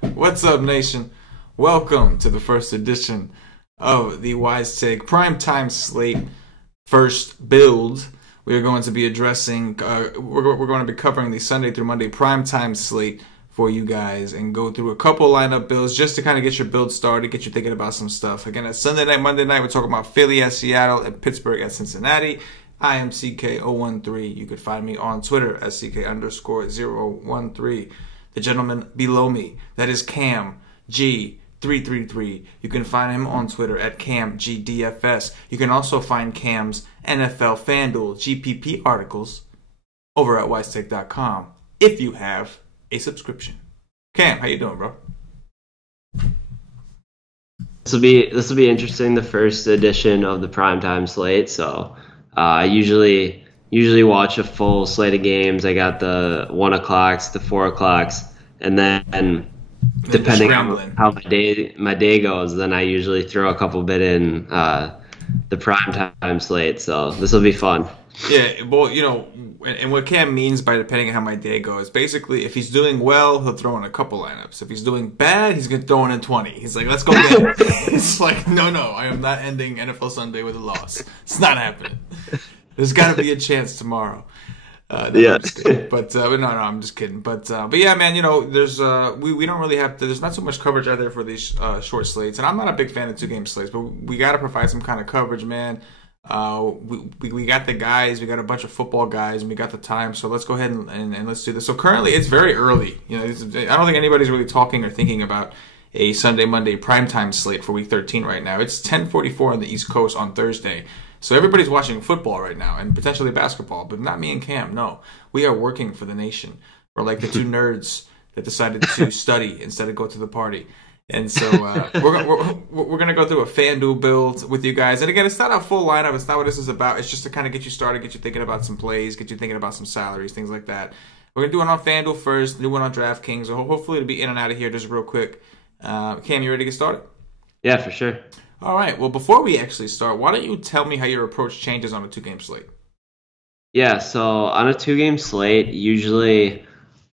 What's up, nation? Welcome to the first edition of the Wise Take Primetime Slate first build. We are going to be addressing, we're going to be covering the Sunday through Monday Primetime Slate for you guys and go through a couple lineup builds just to kind of get your build started, get you thinking about some stuff. Again, at Sunday night, Monday night, we're talking about Philly at Seattle and Pittsburgh at Cincinnati. I am CK013. You can find me on Twitter at CK_013. The gentleman below me, that is KamG333. You can find him on Twitter at KamGDFS. You can also find Cam's NFL FanDuel GPP articles over at wisetech.com if you have a subscription. Cam, how you doing, bro? This will be interesting. The first edition of the primetime slate. So I usually watch a full slate of games. I got the 1 o'clocks, the 4 o'clocks, and then depending on how my day goes, then I usually throw a couple bit in the primetime slate. So this will be fun. Yeah, well, you know, and what Cam means by depending on how my day goes, basically, if he's doing well, he'll throw in a couple lineups. If he's doing bad, he's going to throw in 20. He's like, let's go get it. It's like, no, I am not ending NFL Sunday with a loss. It's not happening. There's got to be a chance tomorrow. Yeah. But no, I'm just kidding. But yeah, man, you know, there's we don't really have to. There's not so much coverage out there for these short slates, and I'm not a big fan of 2-game slates, but we got to provide some kind of coverage, man. We got the guys, we got a bunch of football guys, and we got the time. So let's go ahead and let's do this. So currently, it's very early. You know, I don't think anybody's really talking or thinking about a Sunday, Monday primetime slate for Week 13 right now. It's 10:44 on the East Coast on Thursday. So everybody's watching football right now and potentially basketball, but not me and Cam. No, we are working for the nation. We're like the two nerds that decided to study instead of go to the party. And so we're gonna go through a FanDuel build with you guys. And again, it's not a full lineup. It's not what this is about. It's just to kind of get you started, get you thinking about some plays, get you thinking about some salaries, things like that. We're gonna do one on FanDuel first, do one on DraftKings. So hopefully it'll be in and out of here just real quick. Cam, you ready to get started? Yeah, for sure. All right. Well, before we actually start, why don't you tell me how your approach changes on a 2-game slate? Yeah, so on a 2-game slate, usually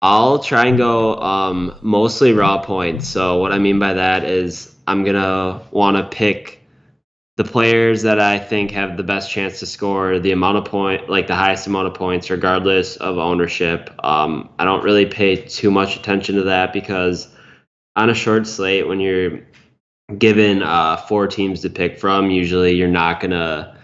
I'll try and go mostly raw points. So what I mean by that is I'm going to want to pick the players that I think have the best chance to score the amount of the highest amount of points, regardless of ownership. I don't really pay too much attention to that because on a short slate, when you're given 4 teams to pick from, usually you're not going to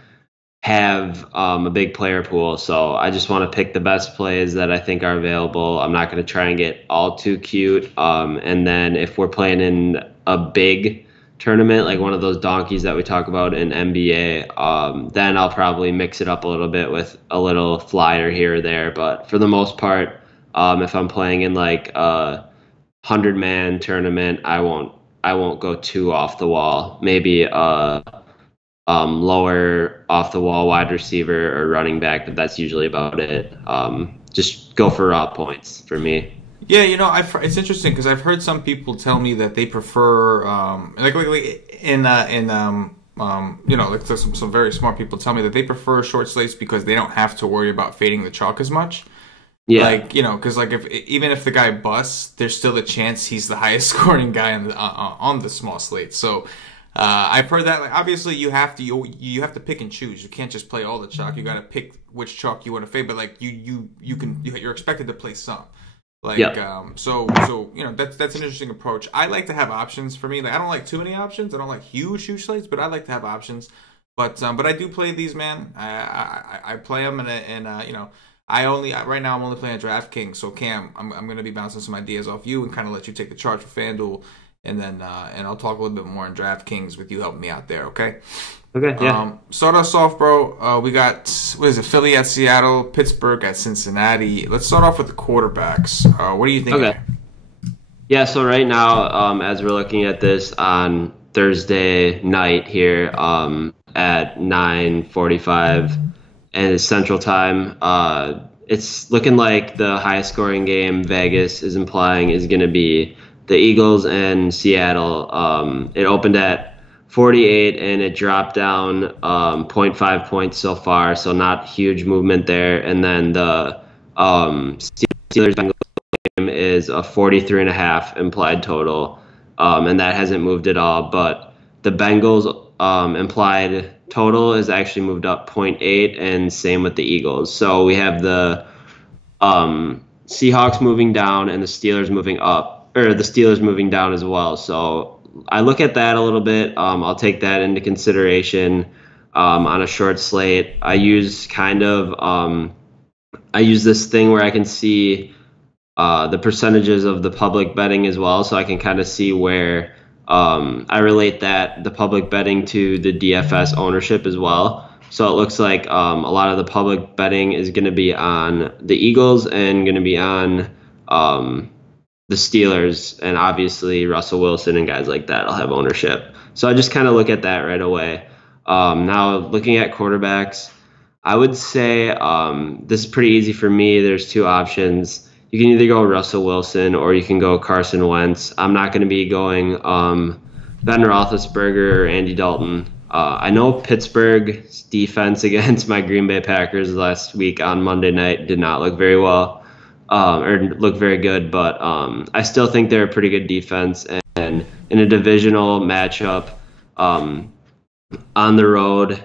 have a big player pool. So I just want to pick the best plays that I think are available. I'm not going to try and get all too cute. And then if we're playing in a big tournament, like one of those donkeys that we talk about in NBA, then I'll probably mix it up a little bit with a little flyer here or there. But for the most part, if I'm playing in like a 100-man tournament, I won't go too off the wall. Maybe lower off the wall wide receiver or running back, but that's usually about it. Just go for raw points for me. Yeah, you know, it's interesting because I've heard some people tell me that they prefer some very smart people tell me that they prefer short slates because they don't have to worry about fading the chalk as much. Yeah, like, you know, because like even if the guy busts, there's still a chance he's the highest scoring guy on the small slate. So I've heard that. Like, obviously, you have to pick and choose. You can't just play all the chalk. You got to pick which chalk you want to fade. But like you're expected to play some. Like so you know that's an interesting approach. I like to have options. For me, like I don't like too many options. I don't like huge slates, but I like to have options. But I do play these, man. I play them and you know. Right now I'm only playing DraftKings. So Cam, I'm going to be bouncing some ideas off you and kind of let you take the charge for FanDuel, and then and I'll talk a little bit more on DraftKings with you helping me out there. Okay. Okay. Yeah. Start us off, bro. We got Philly at Seattle, Pittsburgh at Cincinnati. Let's start off with the quarterbacks. What do you think? Okay. Yeah. So right now, as we're looking at this on Thursday night here, at 9:45. And it's Central Time. It's looking like the highest scoring game Vegas is implying is going to be the Eagles and Seattle. It opened at 48 and it dropped down 0.5 points so far, so not huge movement there. And then the Steelers Steelers-Bengals game is a 43.5 implied total, and that hasn't moved at all. But the Bengals implied total is actually moved up 0.8, and same with the Eagles. So we have the Seahawks moving down and the Steelers moving up, or the Steelers moving down as well. So I look at that a little bit. I'll take that into consideration on a short slate. I use this thing where I can see the percentages of the public betting as well, so I can kind of see where I relate the public betting to the DFS ownership as well. So it looks like a lot of the public betting is going to be on the Eagles and going to be on the Steelers, and obviously Russell Wilson and guys like that will have ownership. So I just kind of look at that right away. Now looking at quarterbacks, I would say this is pretty easy for me. There's two options. You can either go Russell Wilson or you can go Carson Wentz. I'm not going to be going Ben Roethlisberger or Andy Dalton. I know Pittsburgh's defense against my Green Bay Packers last week on Monday night did not look very well, or look very good, but I still think they're a pretty good defense. And in a divisional matchup on the road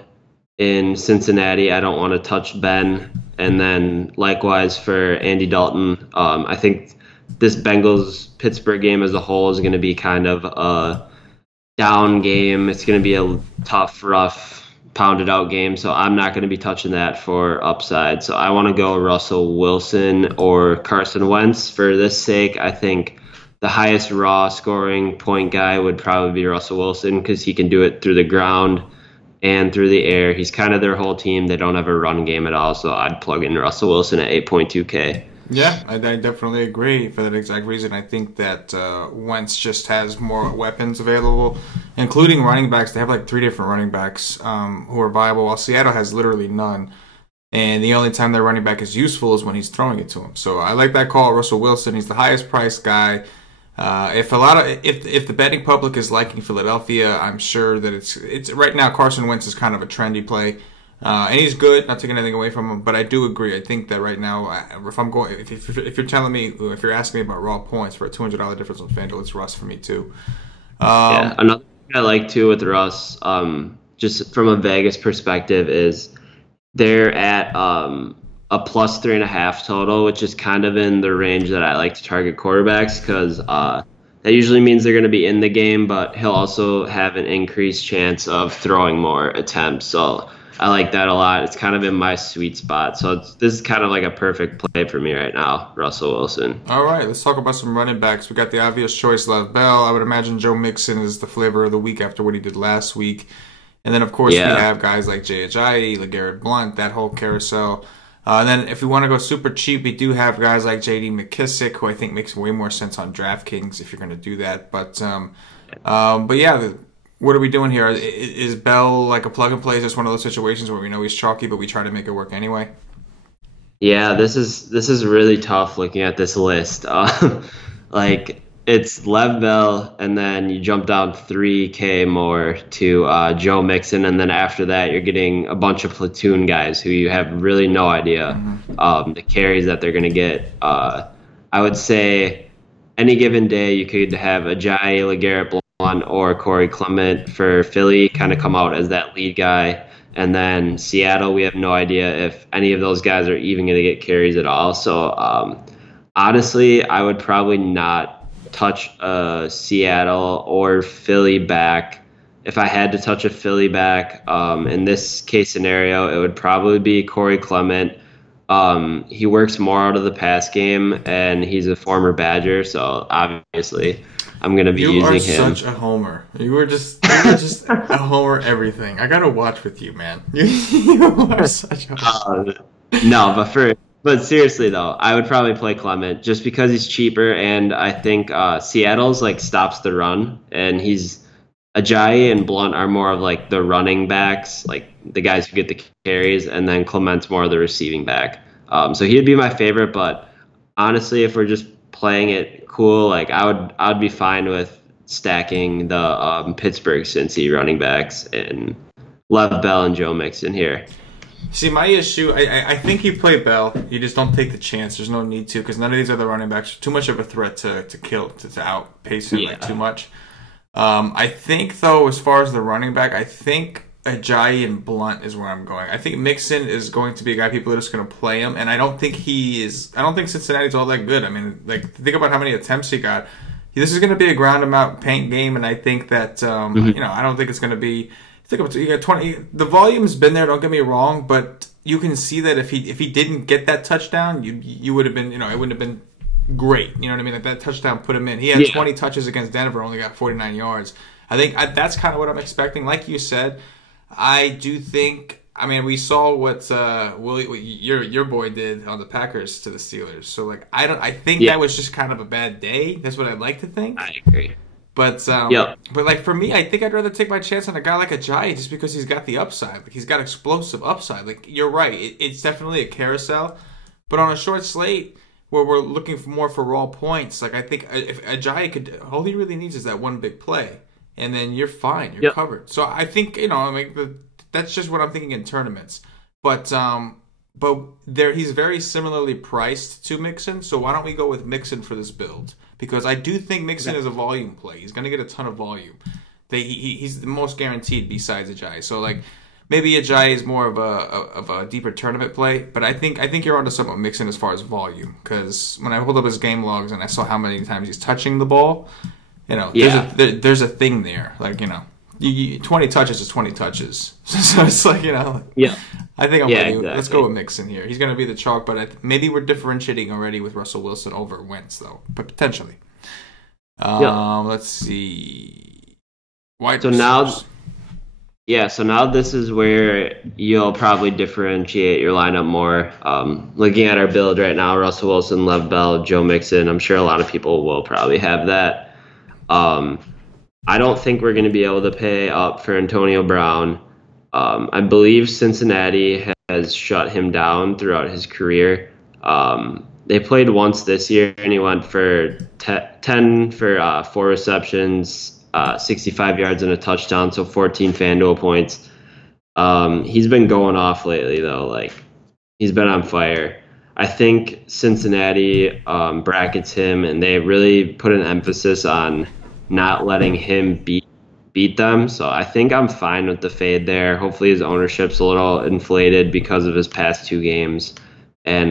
in Cincinnati, I don't want to touch Ben. And then likewise for Andy Dalton, I think this Bengals-Pittsburgh game as a whole is going to be kind of a down game. It's going to be a tough, rough, pounded-out game, so I'm not going to be touching that for upside. So I want to go Russell Wilson or Carson Wentz for this sake. I think the highest raw scoring point guy would probably be Russell Wilson because he can do it through the ground and through the air. He's kind of their whole team. They don't have a run game at all, so I'd plug in Russell Wilson at 8.2K. Yeah, I definitely agree for that exact reason. I think that Wentz just has more weapons available, including running backs. They have like 3 different running backs who are viable, while Seattle has literally none. And the only time their running back is useful is when he's throwing it to him. So I like that call, Russell Wilson. He's the highest priced guy. If the betting public is liking Philadelphia, I'm sure that it's right now Carson Wentz is kind of a trendy play, and he's good. Not taking anything away from him, but I do agree. I think that right now, if you're telling me, if you're asking me about raw points for a $200 difference on FanDuel, it's Russ for me too. Yeah, another thing I like too with Russ, just from a Vegas perspective, is they're at a plus 3.5 total, which is kind of in the range that I like to target quarterbacks because that usually means they're going to be in the game, but he'll also have an increased chance of throwing more attempts. So I like that a lot. It's kind of in my sweet spot. So this is kind of like a perfect play for me right now, Russell Wilson. All right, let's talk about some running backs. We got the obvious choice, Lev Bell. I would imagine Joe Mixon is the flavor of the week after what he did last week. And then, of course, we have guys like Jay Ajayi, LeGarrette Blount, that whole carousel. And then if we want to go super cheap, we do have guys like J.D. McKissick, who I think makes way more sense on DraftKings if you're going to do that. But yeah, what are we doing here? Is Bell like a plug and play? Is this one of those situations where we know he's chalky, but we try to make it work anyway? Yeah, this is really tough looking at this list. Like it's Lev Bell, and then you jump down 3K more to Joe Mixon, and then after that you're getting a bunch of platoon guys who you have really no idea the carries that they're going to get. I would say any given day you could have Ajayi, LeGarrette Blount, or Corey Clement for Philly kind of come out as that lead guy. And then Seattle, we have no idea if any of those guys are even going to get carries at all. So honestly, I would probably not touch a Seattle or Philly back. If I had to touch a Philly back, in this case scenario, it would probably be Corey Clement. He works more out of the pass game, and he's a former Badger, so obviously I'm going to be using him. You are such a homer. You were just a homer everything. I got to watch with you, man. You are such a homer. No, but seriously though, I would probably play Clement just because he's cheaper, and I think Seattle's like stops the run, and Ajayi and Blunt are more of like the running backs, like the guys who get the carries, and then Clement's more of the receiving back. So he'd be my favorite, but honestly, if we're just playing it cool, like I'd be fine with stacking the Pittsburgh Cincy running backs and Lev Bell and Joe Mixon here. See, my issue, I think you play Bell. You just don't take the chance. There's no need to because none of these other running backs are too much of a threat to kill, to outpace him like too much. I think, though, as far as the running back, I think Ajayi and Blunt is where I'm going. I think Mixon is going to be a guy people are just going to play him, and I don't think Cincinnati's all that good. I mean, like, think about how many attempts he got. This is going to be a ground amount paint game, and I think that, I don't think it's going to be. You got 20. The volume's been there. Don't get me wrong, but you can see that if he didn't get that touchdown, you would have been, it wouldn't have been great. You know what I mean? Like that touchdown put him in. He had 20 touches against Denver, only got 49 yards. I think that's kind of what I'm expecting. Like you said, I do think. I mean, we saw what your boy did on the Packers to the Steelers. So like, I think that was just kind of a bad day. That's what I'd like to think. I agree. But like for me, I think I'd rather take my chance on a guy like Ajayi just because he's got the upside. Like he's got explosive upside. Like you're right, it's definitely a carousel. But on a short slate where we're looking for raw points, like I think if Ajayi could, all he really needs is that one big play, and then you're fine, you're covered. So I think that's just what I'm thinking in tournaments. But he's very similarly priced to Mixon. So why don't we go with Mixon for this build? Because I do think Mixon is a volume play. He's going to get a ton of volume. He's the most guaranteed besides Ajayi. So like maybe Ajayi is more of a deeper tournament play. But I think you're onto something with Mixon as far as volume. Because when I pulled up his game logs and I saw how many times he's touching the ball, there's a thing there. Like 20 touches is 20 touches. So it's like I think let's go with Mixon here. He's going to be the chalk, but maybe we're differentiating already with Russell Wilson over Wentz, though, but potentially. Let's see. So now this is where you'll probably differentiate your lineup more. Looking at our build right now, Russell Wilson, Lev Bell, Joe Mixon. I'm sure a lot of people will probably have that. I don't think we're going to be able to pay up for Antonio Brown. I believe Cincinnati has shut him down throughout his career. They played once this year, and he went for 10 for 4 receptions, 65 yards and a touchdown, so 14 FanDuel points. He's been going off lately, though. Like he's been on fire. I think Cincinnati brackets him, and they really put an emphasis on not letting him beat them. So I think I'm fine with the fade there. Hopefully his ownership's a little inflated because of his past 2 games. And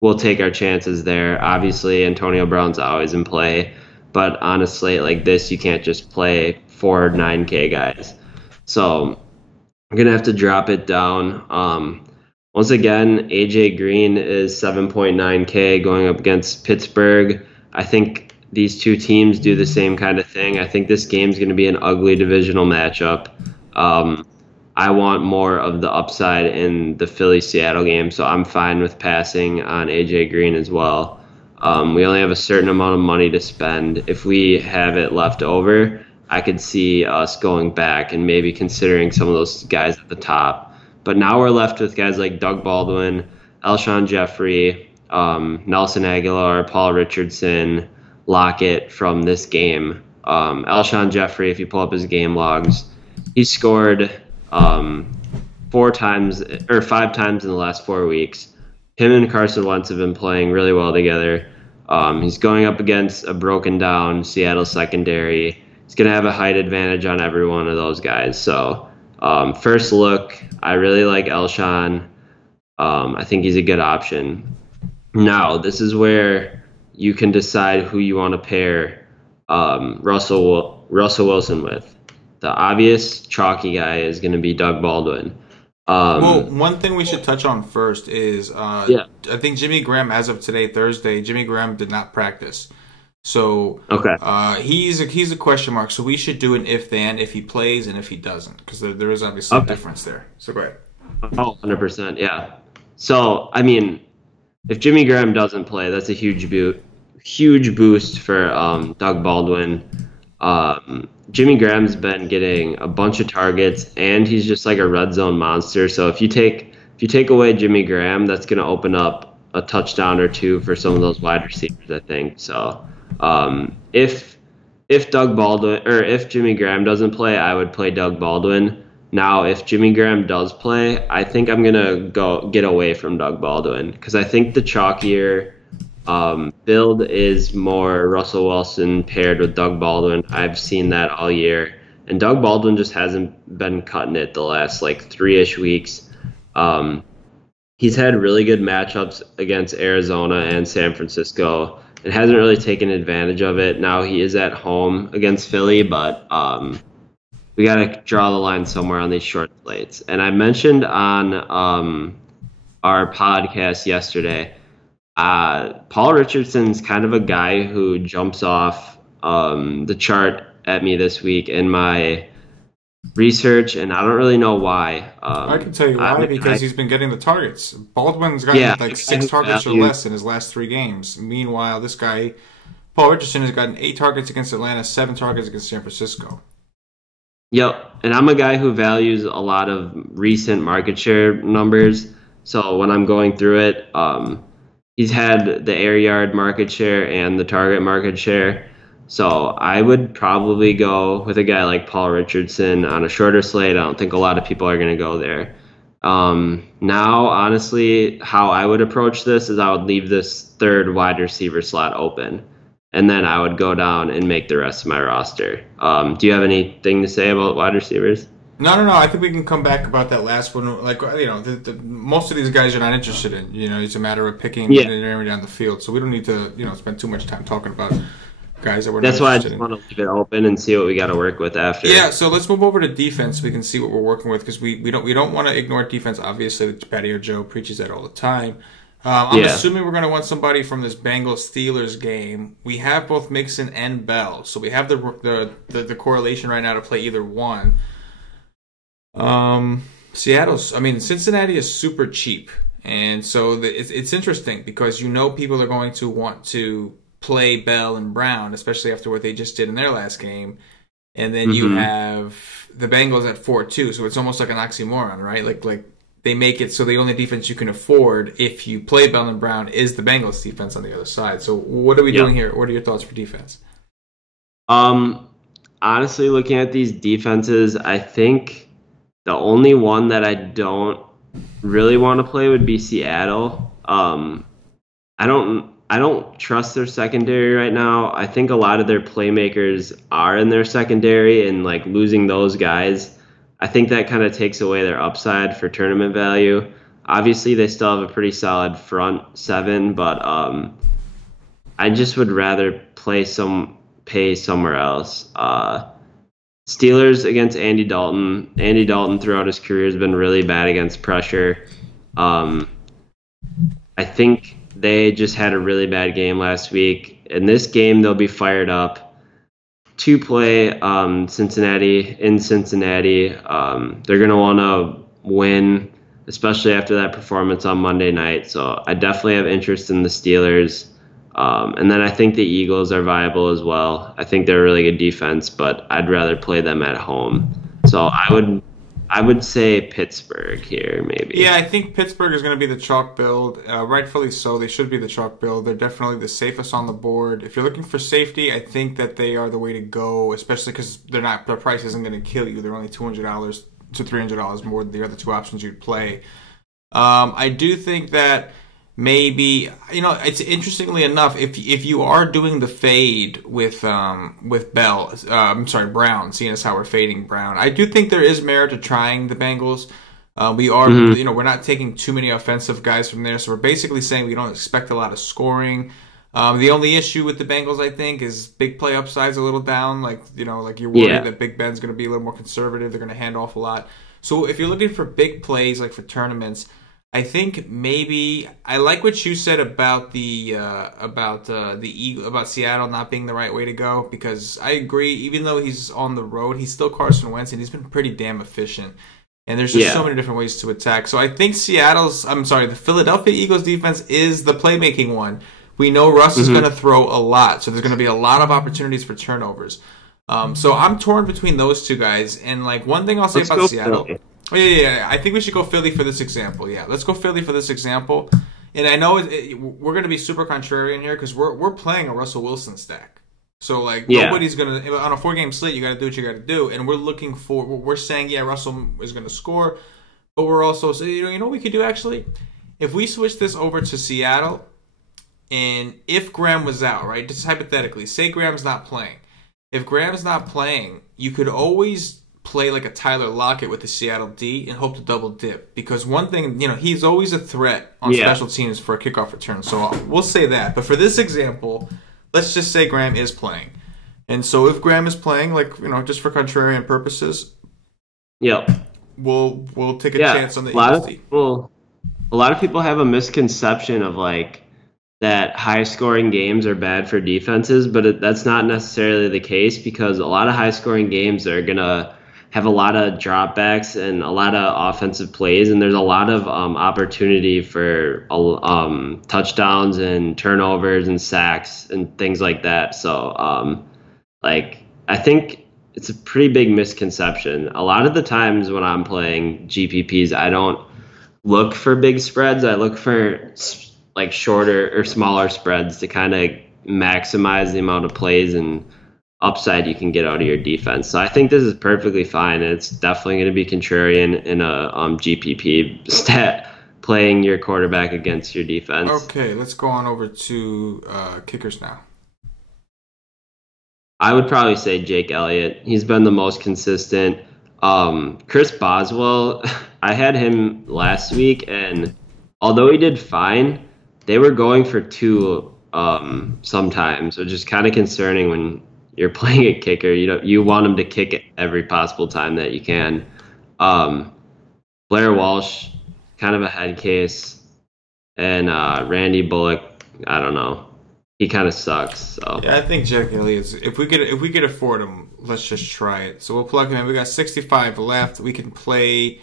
we'll take our chances there. Obviously, Antonio Brown's always in play. But on a slate like this, you can't just play 4 9K guys. So I'm going to have to drop it down. Once again, AJ Green is 7.9K going up against Pittsburgh. I think these two teams do the same kind of thing. I think this game's going to be an ugly divisional matchup. I want more of the upside in the Philly-Seattle game, so I'm fine with passing on AJ Green as well. We only have a certain amount of money to spend. If we have it left over, I could see us going back and maybe considering some of those guys at the top. But now we're left with guys like Doug Baldwin, Alshon Jeffrey, Nelson Aguilar, Paul Richardson, Lockett from this game. Alshon Jeffrey, if you pull up his game logs, he scored 5 times in the last 4 weeks. Him and Carson Wentz have been playing really well together. He's going up against a broken down Seattle secondary. He's going to have a height advantage on every one of those guys. So first look, I really like Alshon. I think he's a good option. Now, this is where you can decide who you want to pair Russell Wilson with. The obvious chalky guy is going to be Doug Baldwin. Well, one thing we should touch on first is I think Jimmy Graham, as of today, Thursday, Jimmy Graham did not practice. So he's a question mark. So we should do an if-then, if he plays and if he doesn't, because there is obviously a difference there. So go ahead. Oh, 100%, yeah. So, I mean, if Jimmy Graham doesn't play, that's a huge boost for Doug Baldwin. Jimmy Graham's been getting a bunch of targets, and he's just like a red zone monster. So if you take away Jimmy Graham, that's going to open up a touchdown or 2 for some of those wide receivers, I think. So if Doug Baldwin or if Jimmy Graham doesn't play, I would play Doug Baldwin. Now, if Jimmy Graham does play, I think I'm gonna go get away from Doug Baldwin because I think the chalkier build is more Russell Wilson paired with Doug Baldwin. I've seen that all year, and Doug Baldwin just hasn't been cutting it the last like 3-ish weeks. He's had really good matchups against Arizona and San Francisco and hasn't really taken advantage of it. Now he is at home against Philly, but we got to draw the line somewhere on these short slates. And I mentioned on our podcast yesterday, Paul Richardson's kind of a guy who jumps off the chart at me this week in my research, and I don't really know why. I can tell you why, because he's been getting the targets. Baldwin's gotten like 6 targets or less in his last 3 games. Meanwhile, this guy, Paul Richardson, has gotten 8 targets against Atlanta, 7 targets against San Francisco. Yep, and I'm a guy who values a lot of recent market share numbers. So when I'm going through it, he's had the air yard market share and the target market share. So I would probably go with a guy like Paul Richardson on a shorter slate. I don't think a lot of people are going to go there. Now, honestly, how I would approach this is I would leave this third wide receiver slot open, and then I would go down and make the rest of my roster. Do you have anything to say about wide receivers? No. I think we can come back about that last one. Like, most of these guys you're not interested in. It's a matter of picking an area down the field. So we don't need to, spend too much time talking about guys that we're not interested in. That's why I just want to leave it open and see what we got to work with after. Yeah, so let's move over to defense so we can see what we're working with, because we don't want to ignore defense. Obviously, Patty or Joe preaches that all the time. I'm assuming we're going to want somebody from this Bengals-Steelers game. We have both Mixon and Bell, so we have the correlation right now to play either one. Cincinnati is super cheap, and so it's interesting because people are going to want to play Bell and Brown, especially after what they just did in their last game. And then you have the Bengals at 4-2, so it's almost like an oxymoron, right? Like they make it so the only defense you can afford if you play Bell and Brown is the Bengals defense on the other side. So what are we doing here? What are your thoughts for defense? Honestly, looking at these defenses, I think the only one that I don't really want to play would be Seattle. I don't trust their secondary right now. I think a lot of their playmakers are in their secondary, and like losing those guys, I think that kind of takes away their upside for tournament value. Obviously, they still have a pretty solid front 7, but I just would rather pay somewhere else. Steelers against Andy Dalton. Andy Dalton throughout his career has been really bad against pressure. I think they just had a really bad game last week. In this game, they'll be fired up to play Cincinnati in Cincinnati. They're going to want to win, especially after that performance on Monday night. So I definitely have interest in the Steelers. And then I think the Eagles are viable as well. I think they're a really good defense, but I'd rather play them at home. So I would say Pittsburgh here, maybe. Yeah, I think Pittsburgh is going to be the chalk build. Rightfully so. They should be the chalk build. They're definitely the safest on the board. If you're looking for safety, I think that they are the way to go, especially because their price isn't going to kill you. They're only $200 to $300 more than the other 2 options you'd play. I do think that maybe, it's interestingly enough, if you are doing the fade with Bell, Brown, seeing as how we're fading Brown, I do think there is merit to trying the Bengals. We are, we're not taking too many offensive guys from there, so we're basically saying we don't expect a lot of scoring. The only issue with the Bengals, I think, is big play upside's a little down. Like you're worried that Big Ben's going to be a little more conservative. They're going to hand off a lot. So if you're looking for big plays, like for tournaments, I think maybe I like what you said about about Seattle not being the right way to go, because I agree. Even though he's on the road, he's still Carson Wentz, and he's been pretty damn efficient. And there's just so many different ways to attack. So I think the Philadelphia Eagles defense is the playmaking one. We know Russ is going to throw a lot, so there's going to be a lot of opportunities for turnovers. So I'm torn between those two guys. And like one thing I'll say about Seattle. Philly. Oh, yeah. I think we should go Philly for this example. Yeah, let's go Philly for this example. And I know we're going to be super contrarian here because we're playing a Russell Wilson stack. So like Yeah. nobody's gonna on a 4-game slate. You got to do what you got to do, and we're saying Russell is gonna score, but we're also saying you know what we could do actually, if we switch this over to Seattle, and if Graham was out, right, just hypothetically, say Graham's not playing. If Graham's not playing, you could always play like a Tyler Lockett with the Seattle D and hope to double dip, because one thing, he's always a threat on special teams for a kickoff return. So we'll say that. But for this example, let's just say Graham is playing. And so if Graham is playing, like, just for contrarian purposes, we'll take a chance on the Eagles. A lot of people have a misconception of like that high scoring games are bad for defenses, but that's not necessarily the case, because a lot of high scoring games are going to have a lot of dropbacks and a lot of offensive plays, and there's a lot of opportunity for touchdowns and turnovers and sacks and things like that. So I think it's a pretty big misconception. A lot of the times when I'm playing GPPs, I don't look for big spreads. I look for like shorter or smaller spreads to kind of maximize the amount of plays and upside you can get out of your defense. So I think this is perfectly fine. It's definitely going to be contrarian in a GPP stat, playing your quarterback against your defense. Okay, let's go on over to kickers now. I would probably say Jake Elliott. He's been the most consistent. Chris Boswell, I had him last week, and although he did fine, they were going for 2 sometimes, which is kind of concerning when you're playing a kicker. You want him to kick it every possible time that you can. Blair Walsh, kind of a head case, and Randy Bullock, I don't know. He kind of sucks. So yeah, I think Jake Elliott's. If we could afford him, let's just try it. So we'll plug him in. We got 65 left. We can play.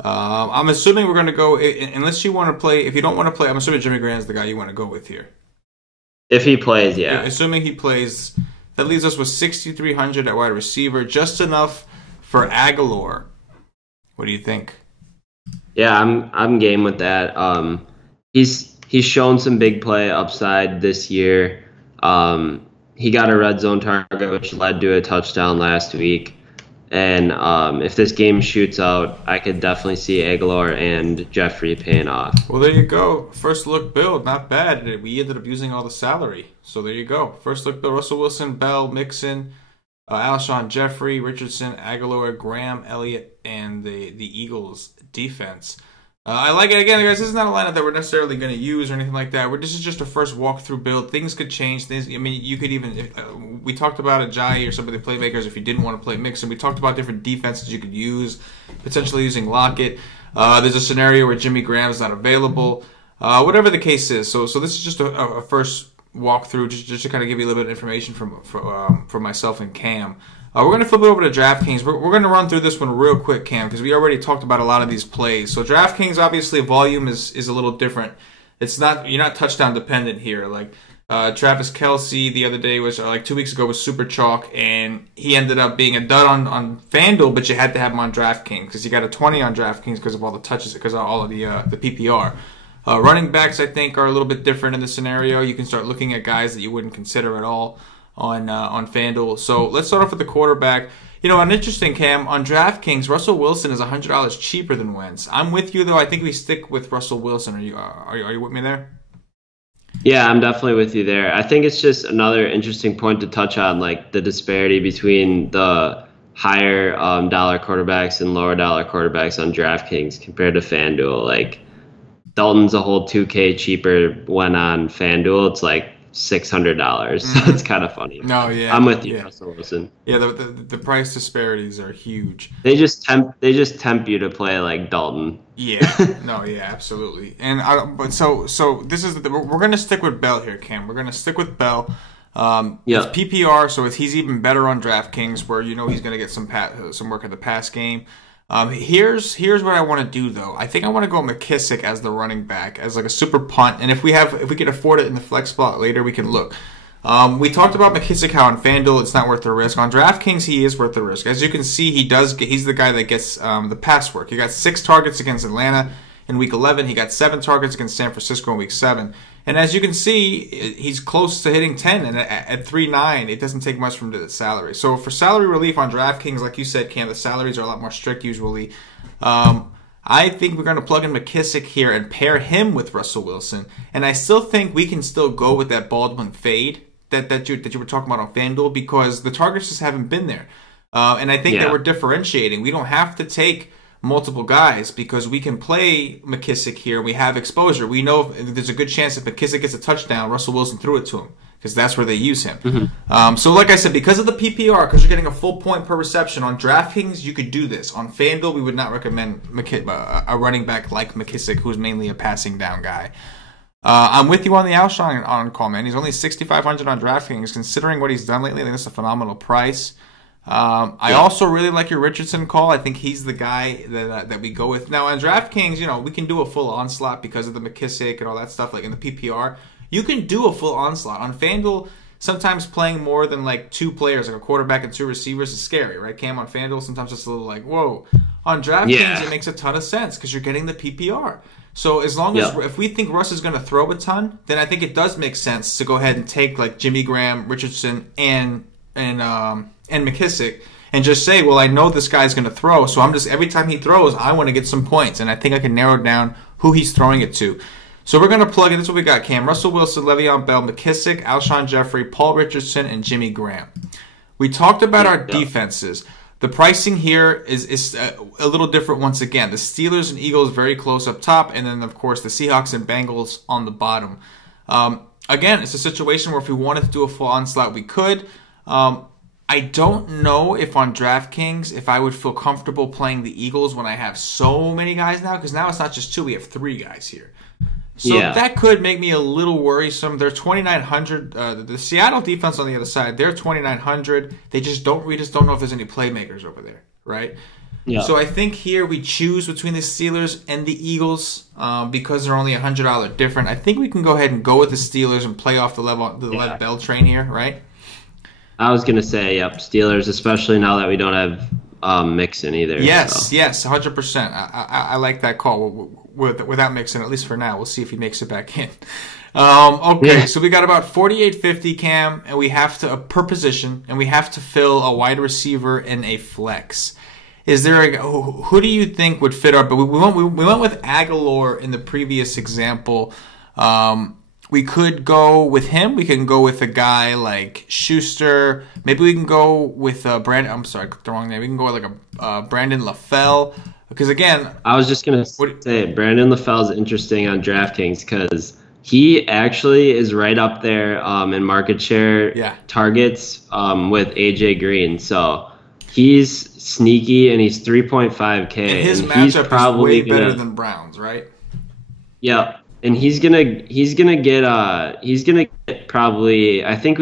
I'm assuming we're going to go, unless you want to play. If you don't want to play, I'm assuming Jimmy Graham's the guy you want to go with here. If he plays, yeah. Assuming he plays, that leaves us with 6,300 at wide receiver, just enough for Aguilar. What do you think? Yeah, I'm game with that. He's shown some big play upside this year. He got a red zone target, which led to a touchdown last week. And if this game shoots out, I could definitely see Aguilar and Jeffrey paying off. Well, there you go. First look build, not bad. We ended up using all the salary. So there you go. First look build, Russell Wilson, Bell, Mixon, Alshon Jeffrey, Richardson, Aguilar, Graham, Elliott, and the Eagles defense. I like it. Again, guys, this is not a lineup that we're necessarily going to use or anything like that. This is just a first walkthrough build. Things could change. You could even... we talked about Ajayi or some of the playmakers if you didn't want to play Mixon. We talked about different defenses you could use, potentially using Lockett. There's a scenario where Jimmy Graham's not available. Whatever the case is. So this is just a first walkthrough, just to kind of give you a little bit of information from myself and Cam. We're going to flip it over to DraftKings. We're going to run through this one real quick, Cam, because we already talked about a lot of these plays. So DraftKings, obviously, volume is a little different. You're not touchdown dependent here. Like Travis Kelce the other day was like 2 weeks ago was super chalk, and he ended up being a dud on FanDuel, but you had to have him on DraftKings because you got a 20 on DraftKings because of all the touches, because of all of the PPR. Running backs, I think, are a little bit different in this scenario. You can start looking at guys that you wouldn't consider at all on FanDuel. So let's start off with the quarterback. An interesting, Cam, on DraftKings, Russell Wilson is $100 cheaper than Wentz. I'm with you, though. I think we stick with Russell Wilson. Are you with me there? Yeah, I'm definitely with you there. I think it's just another interesting point to touch on, like the disparity between the higher dollar quarterbacks and lower dollar quarterbacks on DraftKings compared to FanDuel. Like Dalton's a whole $2K cheaper when on FanDuel. It's like $600, so it's kind of funny. No, yeah, I'm with you, Russell Wilson. Yeah, the price disparities are huge. They just tempt you to play like Dalton. Yeah, no, yeah, absolutely. And so this is we're gonna stick with Bell here, Cam. We're gonna stick with Bell. It's PPR, so he's even better on DraftKings, where he's gonna get some work at the pass game. Here's what I want to do, though. I think I want to go McKissick as the running back, as like a super punt. And if we can afford it in the flex spot later, we can look. We talked about McKissick, how on FanDuel it's not worth the risk. On DraftKings, he is worth the risk. As you can see, he's the guy that gets the pass work. He got 6 targets against Atlanta. in Week 11. He got 7 targets against San Francisco in Week 7. And as you can see, he's close to hitting 10. And at 3.9, it doesn't take much from the salary. So for salary relief on DraftKings, like you said, Cam, the salaries are a lot more strict usually. I think we're going to plug in McKissick here and pair him with Russell Wilson. And I still think we can still go with that Baldwin fade that you were talking about on FanDuel, because the targets just haven't been there. And I think that we're differentiating. We don't have to take multiple guys because we can play McKissick here. We have exposure. We know there's a good chance if McKissick gets a touchdown, Russell Wilson threw it to him because that's where they use him. Mm-hmm. So like I said, because of the PPR, because you're getting a full point per reception, on DraftKings, you could do this. On FanDuel, we would not recommend a running back like McKissick, who's mainly a passing down guy. I'm with you on the Alshon on call, man. He's only $6,500 on DraftKings. Considering what he's done lately, I think that's a phenomenal price. I also really like your Richardson call. I think he's the guy that we go with. Now, on DraftKings, we can do a full onslaught because of the McKissick and all that stuff, like in the PPR. You can do a full onslaught. On FanDuel, sometimes playing more than like 2 players, like a quarterback and 2 receivers, is scary, right, Cam? On FanDuel, sometimes it's a little like, whoa. On DraftKings, it makes a ton of sense because you're getting the PPR. So as long as if we think Russ is going to throw a ton, then I think it does make sense to go ahead and take like Jimmy Graham, Richardson, and McKissick, and just say, well, I know this guy's going to throw, so I'm just every time he throws, I want to get some points, and I think I can narrow down who he's throwing it to. So we're going to plug in. This is what we got, Cam: Russell Wilson, Le'Veon Bell, McKissick, Alshon Jeffrey, Paul Richardson, and Jimmy Graham. We talked about our defenses. The pricing here is a little different once again. The Steelers and Eagles very close up top, and then, of course, the Seahawks and Bengals on the bottom. Again, it's a situation where if we wanted to do a full onslaught, we could. I don't know if on DraftKings, if I would feel comfortable playing the Eagles when I have so many guys now, because now it's not just 2, we have 3 guys here. So that could make me a little worrisome. They're 2,900. The Seattle defense on the other side, they're 2,900. We just don't know if there's any playmakers over there, right? Yeah. So I think here we choose between the Steelers and the Eagles because they're only $100 different. I think we can go ahead and go with the Steelers and play off the Lev Bell train here, right? I was going to say, Steelers, especially now that we don't have Mixon either. Yes, 100%. I like that call without Mixon, at least for now. We'll see if he makes it back in. Okay, so we got about 48.50, Cam, and we have to, per position, and we have to fill a wide receiver and a flex. Is there who do you think would fit our? But we went with Aguilar in the previous example. We could go with him. We can go with a guy like Schuster. Maybe we can go with Brandon. I'm sorry, the wrong name. We can go with like a Brandon LaFell. Because again, I was just gonna say Brandon LaFell is interesting on DraftKings because he actually is right up there in market share targets with AJ Green. So he's sneaky and he's 3.5K. And his matchup is way better than Brown's, right? Yeah. And he's gonna get probably, I think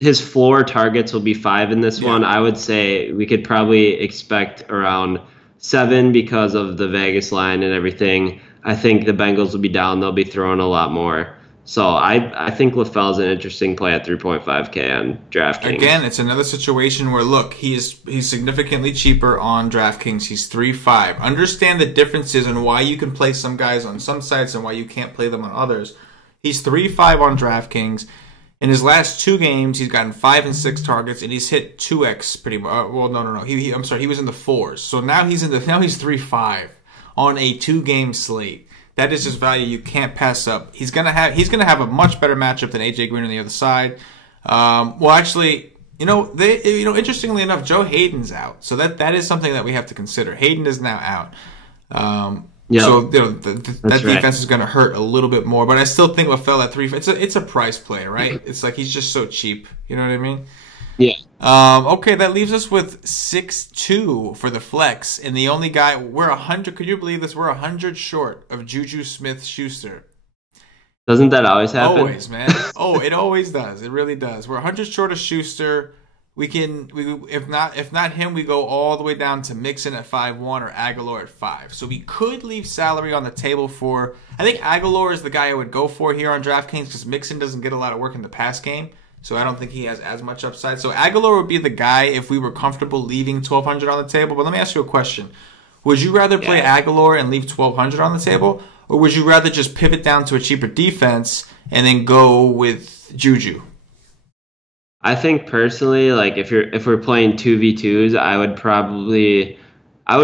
his floor targets will be 5 in this one. I would say we could probably expect around 7 because of the Vegas line and everything. I think the Bengals will be down. They'll be throwing a lot more. So I think LaFell's an interesting play at 3.5K on DraftKings. Again, it's another situation where, look, he's significantly cheaper on DraftKings. He's 3.5. Understand the differences and why you can play some guys on some sites and why you can't play them on others. He's 3.5 on DraftKings. In his last 2 games, he's gotten 5 and 6 targets, and he's hit 2x pretty much. Well, no. I'm sorry, he was in the 4s. So now he's 3.5 on a 2-game slate. That is just value you can't pass up. He's gonna have a much better matchup than AJ Green on the other side. Well, actually, interestingly enough, Joe Hayden's out, so that is something that we have to consider. Hayden is now out. So that defense is going to hurt a little bit more, but I still think LaFell at 3. It's a price play, right? It's like he's just so cheap. You know what I mean? Yeah. Okay, that leaves us with 6-2 for the flex, and the only guy we're 100. Could you believe this? We're 100 short of Juju Smith-Schuster. Doesn't that always happen? Always, man. It always does. It really does. We're 100 short of Schuster. We if not him, we go all the way down to Mixon at 5.1 or Aguilar at 5. So we could leave salary on the table for. I think Aguilar is the guy I would go for here on DraftKings because Mixon doesn't get a lot of work in the pass game. So I don't think he has as much upside. So Aguilar would be the guy if we were comfortable leaving 1,200 on the table. But let me ask you a question. Would you rather play Aguilar and leave 1,200 on the table, or would you rather just pivot down to a cheaper defense and then go with Juju? I think personally, like if we're playing 2v2s, I would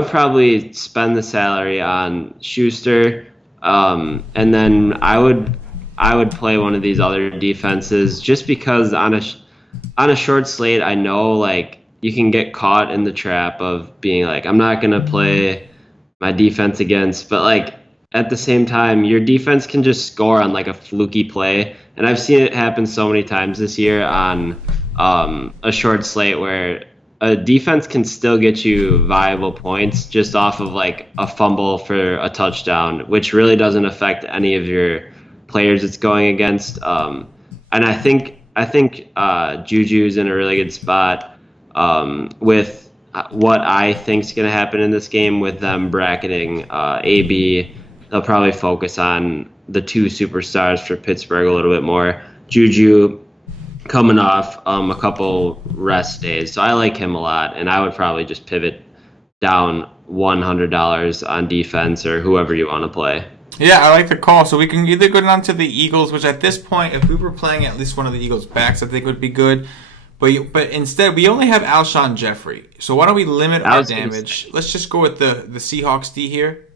probably spend the salary on Schuster, and then I would play one of these other defenses just because on a short slate, I know like you can get caught in the trap of being like, I'm not gonna play my defense against, but like at the same time, your defense can just score on like a fluky play, and I've seen it happen so many times this year on a short slate where a defense can still get you viable points just off of like a fumble for a touchdown, which really doesn't affect any of your players it's going against. And I think Juju's in a really good spot with what I think is going to happen in this game with them bracketing AB. They'll probably focus on the two superstars for Pittsburgh a little bit more. Juju coming off a couple rest days, so I like him a lot, and I would probably just pivot down $100 on defense or whoever you want to play. Yeah, I like the call. So we can either go down to the Eagles, which at this point, if we were playing at least one of the Eagles' backs, I think would be good. But instead, we only have Alshon Jeffrey. So why don't we limit our damage? Let's just go with the Seahawks D here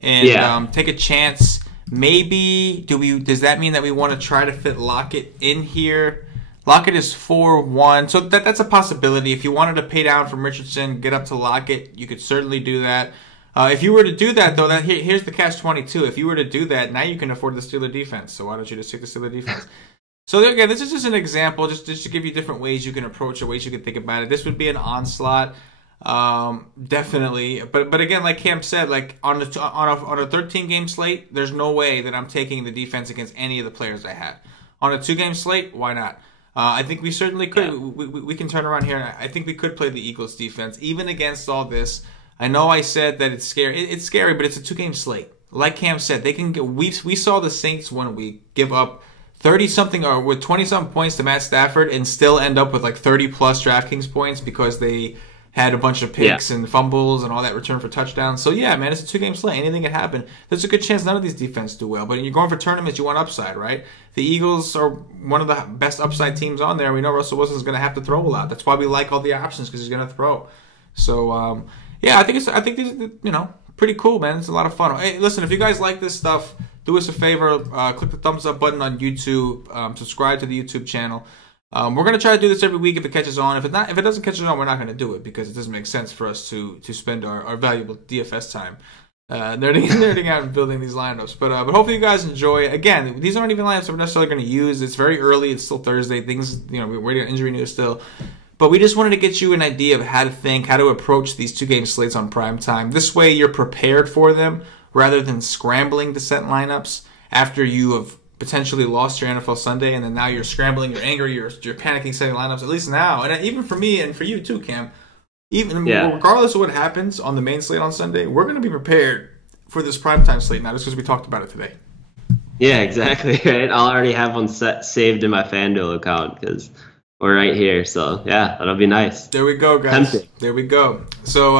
and take a chance. Maybe does that mean that we want to try to fit Lockett in here? Lockett is 4-1, so that's a possibility. If you wanted to pay down from Richardson, get up to Lockett, you could certainly do that. If you were to do that, though, here's the catch-22. If you were to do that, now you can afford the Steeler defense. So why don't you just take the Steeler defense? So again, this is just an example, just to give you different ways you can approach it, ways you can think about it. This would be an onslaught, definitely. But again, like Cam said, like on a 13-game slate, there's no way that I'm taking the defense against any of the players I have. On a 2-game slate, why not? I think we certainly could. Yeah. We can turn around here. I think we could play the Eagles defense, even against all this. I know I said that it's scary. It's scary, but it's a 2-game slate. Like Cam said, they can get. We saw the Saints one week give up 30-something or with 20-something points to Matt Stafford and still end up with like 30-plus DraftKings points because they had a bunch of picks and fumbles and all that return for touchdowns. So yeah, man, it's a 2-game slate. Anything can happen. There's a good chance none of these defenses do well. But you're going for tournaments, you want upside, right? The Eagles are one of the best upside teams on there. We know Russell Wilson's going to have to throw a lot. That's why we like all the options, because he's going to throw. So yeah, I think these pretty cool, man. It's a lot of fun. Hey, listen, if you guys like this stuff, do us a favor, click the thumbs up button on YouTube, subscribe to the YouTube channel. We're going to try to do this every week if it catches on. If it doesn't catch on, we're not going to do it because it doesn't make sense for us to spend our valuable DFS time nerding out and building these lineups. But hopefully you guys enjoy. Again, these aren't even lineups we're necessarily going to use. It's very early. It's still Thursday. Things, we're waiting on injury news still. But we just wanted to get you an idea of how to think, how to approach these 2-game slates on prime time. This way you're prepared for them rather than scrambling to set lineups after you have potentially lost your NFL Sunday, and then now you're scrambling, you're angry, you're panicking setting lineups. At least now, and even for me and for you too, Cam, regardless of what happens on the main slate on Sunday, we're going to be prepared for this primetime slate now just because we talked about it today. Yeah, exactly. Right. I'll already have one saved in my FanDuel account because we're right here. So yeah, that'll be nice. There we go, guys. Tempting. There we go. So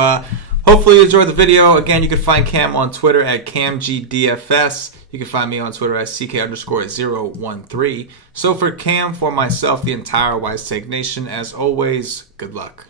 hopefully you enjoyed the video. Again, you can find Cam on Twitter at KamG333. You can find me on Twitter at CK013. So for Cam, for myself, the entire Wise Take Nation, as always, good luck.